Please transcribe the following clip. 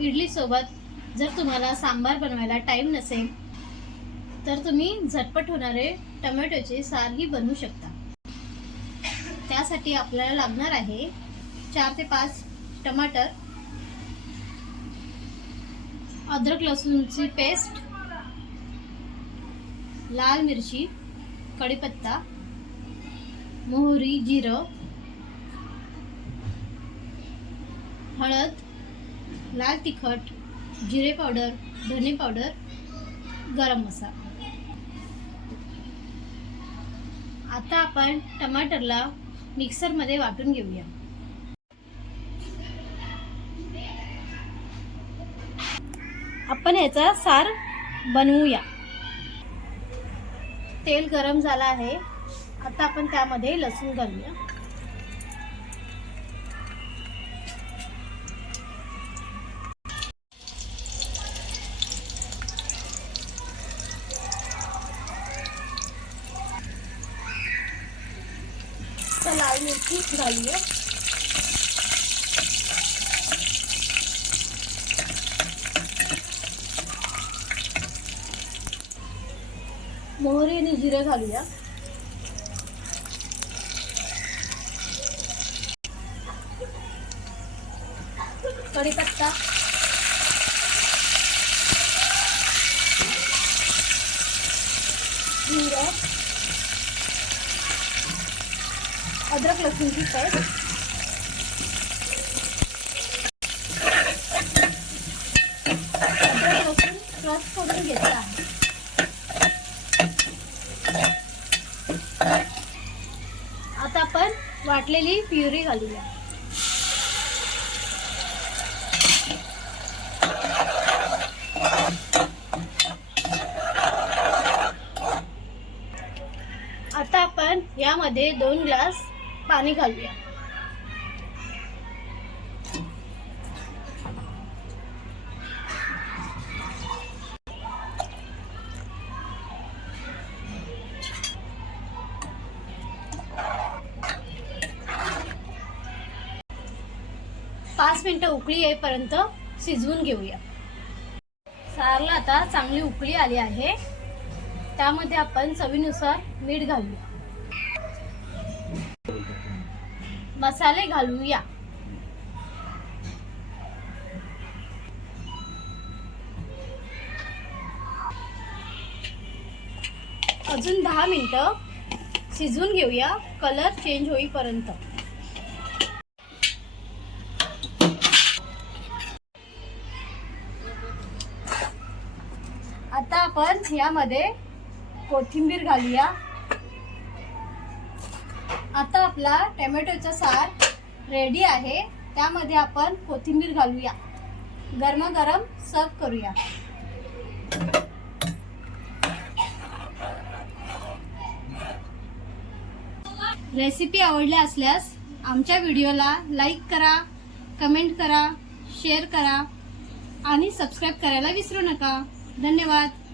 इडली सोबत जर तुम्हाला सांबार बनवायला टाइम नसेल तर तुम्ही झटपट होणारे टोमॅटोचे सारही बनवू शकता। त्यासाठी आपल्याला लागणार आहे 4 ते 5 टमाटर, अद्रक लसूणची पेस्ट, लाल मिरची, कढीपत्ता, मोहरी, जिरं, हळद, लाल तिखट, जिरे पावडर, धने पावडर, गरम मसाला। आता आपण टमाटरला मिक्सरमध्ये वाटून घेऊया। आपण याचा सार बनवूया। तेल गरम झालं आहे, आता आपण त्यामध्ये लसूण घालूया। लाल मिरची घालूया। मोहरी आणि जिरे घालूया। कढीपत्ता, जिरं, अद्रक लसूणची पेस्ट, अद्रक लसूण क्रश करून घेतला आहे। आता आपण वाटलेली प्युरी घालूया। आता आपण यामध्ये 2 ग्लास पाणी घालूया। पाच मिनिटं उकळी येईपर्यंत शिजवून घेऊया। सारला आता चांगली उकळी आली आहे, त्यामध्ये आपण चवीनुसार मीठ घालूया। मसाले घालूया। अजून 10 मिनिटं शिजवून घेऊया, कलर चेंज होईपर्यंत। आता आपण यामध्ये कोथिंबीर घालूया। आता आपला टोमॅटोचा सार रेडी आहे, त्यामध्ये आपण कोथिंबीर घालूया। गरमागरम सर्व करूया। रेसिपी आवडली असल्यास आमच्या व्हिडिओला लाईक करा, कमेंट करा, शेअर करा आणि सबस्क्राईब करायला विसरू नका। धन्यवाद।